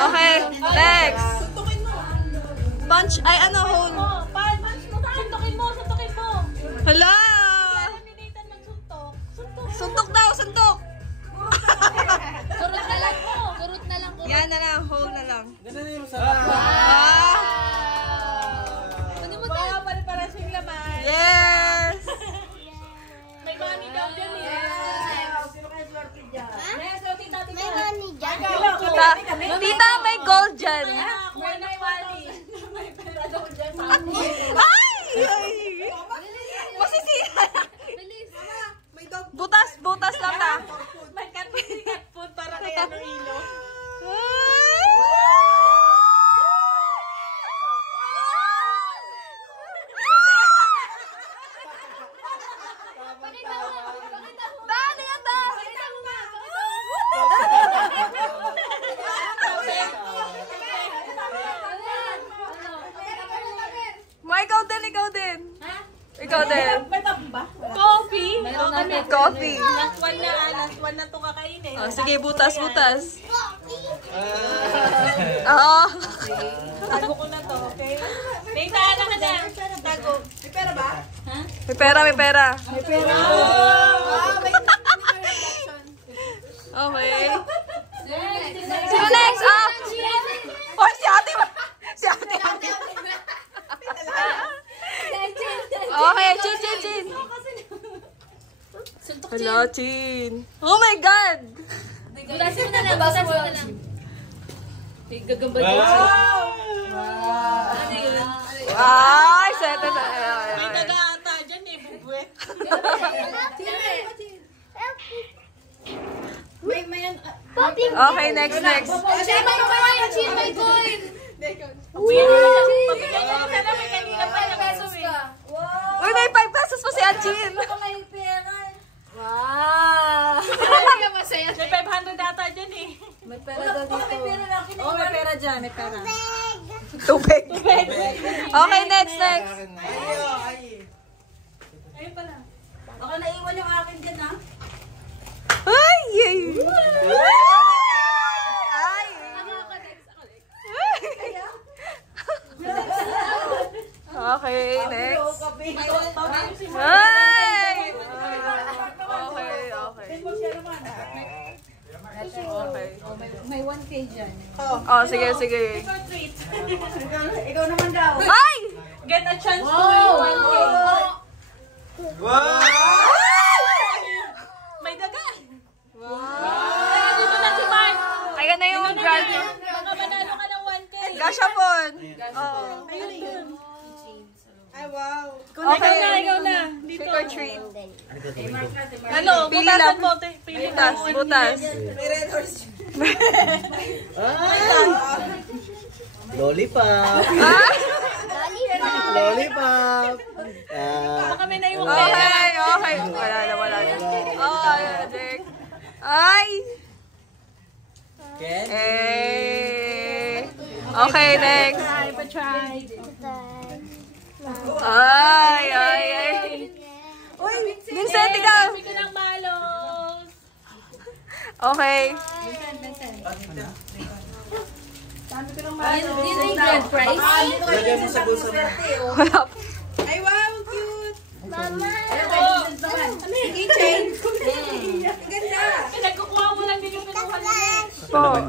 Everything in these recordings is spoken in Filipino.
Okay, next. Punch, ay ano, hole. Suntukin mo. Hala! Eliminated magsuntok. Suntok daw, suntok! Kurot na lang mo. Yan na lang, hole na lang. Ganun na yung sarap. Ano mo tayo? Para siyang laman. Yes! May money daw dyan eh. Tita, may gold dyan. Kuha ng money. Ay! Masisira. Butas lang na. May cat food para kaya ng ilo. Dali yan to! Ikaw din. Ikaw din. May tamba? Coffee? Coffee. Last one na ito kakainin. Oh, sige, butas. Oo. Tago ko na to, okay? May tahala ka dyan. Tago. May pera ba? Ha? May pera. May pera. Okay. Sino next? Oh, si ate. Okay, Chin. Hello, Chin. Oh my God! Butasin mo na lang. May gagamba dyan. Ano yun? Ay, sete. May taga-ata dyan eh, bubwe. Okay, next. Chin, may coin! Pabigyan ko na lang, may kanina pa yung kasuwi. Uy, may 5 pesos pa si Achin. Wow! May 500 ata dyan eh. May pera daw dito. Oh, may pera dyan. May pera. Tubig. Okay, next. Ayun pala. Baka naiwan yung akin dyan, ha? Ay! Okay, next. Ay! Okay. May 1K dyan. Oh, sige. Ikaw naman daw. Ay! Get a chance to win 1K. Wow! May daga. Ay, dito na si Mark. Ayan na yung grand. Baka manalo ka ng 1K. Gashapon. Oo. Ayun. Ay, wow. Okay. Ikaw na. Dito. Trick or treat. Ano? Pili Butasan lang. mo. Pili mo. Butas. May red horse dyan. Lollipop! Lollipop! Baka may naiwang pera. Okay. Wala na. Oh, Dick. Ay! Okay, next. Try. Ay. Uy, Vincent, ikaw. Sabi ko ng malos. Okay. Yun yung grand prize. Lagyan mo sa bulsa mo. Wala. Ay, wow, cute. Mama. Ano yung keychain? Ang ganda. Nagkukuha mo lang din yung pinuha nila. Po.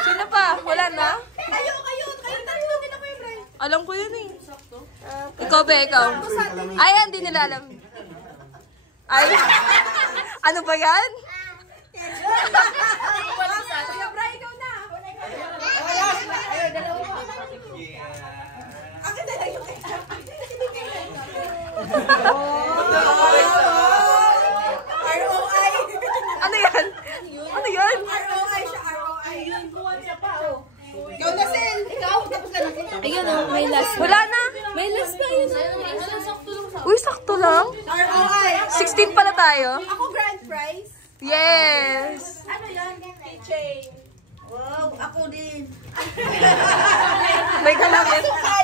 Sino pa? Wala na? Kayo. Tatlo din ako yung Brian. Alam ko yun eh. Ikaw ba, ikaw? Ay, hindi nila alam. Ay, ano ba yan? Brian, ikaw na. Akin na lang yung ROI. Ano yan? Ano yan? ROI siya, ROI. Ikaw na, Sel. Ikaw, tapos ka na. Ayun o, may last. Wala na. May last pa yun. Uy, sakto lang. ROI. 16 pala tayo. Ako grand prize. Yes. Ano yan? Keychain. Wow, ako din. May sabi.